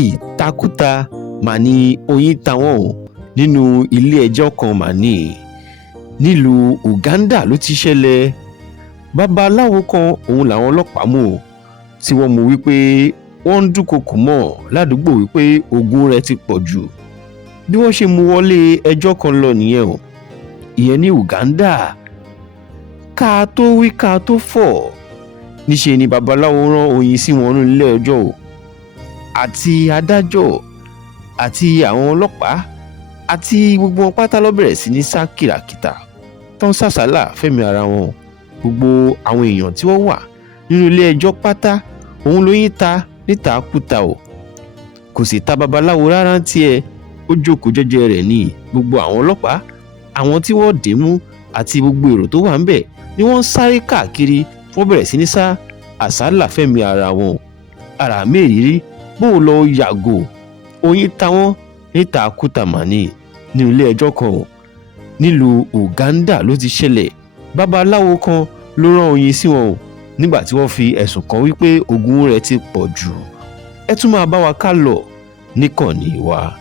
ìtakùtà mà ní Oyin ta wọ́n o nínú ilé-ẹjọ́ kan mà ní nílùú Uganda ló ti ṣẹlẹ̀. Babaláwo kan òun làwọn ọlọ́pàá mú o tí wọ́n mú wípé wọ́n ń dúnkokò mọ́ ládùúgbò wípé oògùn rẹ̀ ti pọ̀ jù. Bí wọ́n ṣe mú wọlé ẹjọ́ kan lọ nìyẹn o, ìyẹn ní Uganda. Ká tó wí ká tó fọ̀, níṣe ni babaláwo rán Oyin sí wọn nílé ẹjọ́ o, àti adájọ́ àti àwọn ọlọ́pàá àti gbogbo wọn pátá ló bẹ̀rẹ̀ sí ní sá kìràkìtà tán sàsálà fẹ́mi ara wọn. Gbogbo àwọn èèyàn tí wọ́n wà nínú ilé ẹjọ́ pátá òun lóyin ta nítakùtà o, kò sì ta babaláwo rárá tiẹ̀, ó jókòó jẹ́jẹ́ rẹ̀ ní. Gbogbo àwọn ọlọ́pàá, àwọn tí wọ́n dè mú àti gbogbo èrò tó wà ń bẹ̀ ni wọ́n ń sáré káàkiri, wọ́n bẹ̀rẹ̀ sí ní sá àsálà fẹ́mi ara wọn. Ara mẹ́rìírí bóun lọ yàgò. Oyin ta wọ́n nítakùtà mà ní nínú ilé ẹjọ́ kan o nílùú Uganda ló ti ṣẹlẹ̀. Babaláwo kan ló rán Oyin sí wọn o nígbà tí wọ́n fi ẹ̀sùn kàn wípé oògùn rẹ̀ ti pọ̀ jù. Ẹ tún máa bá wa ká lọ níkànnì wa.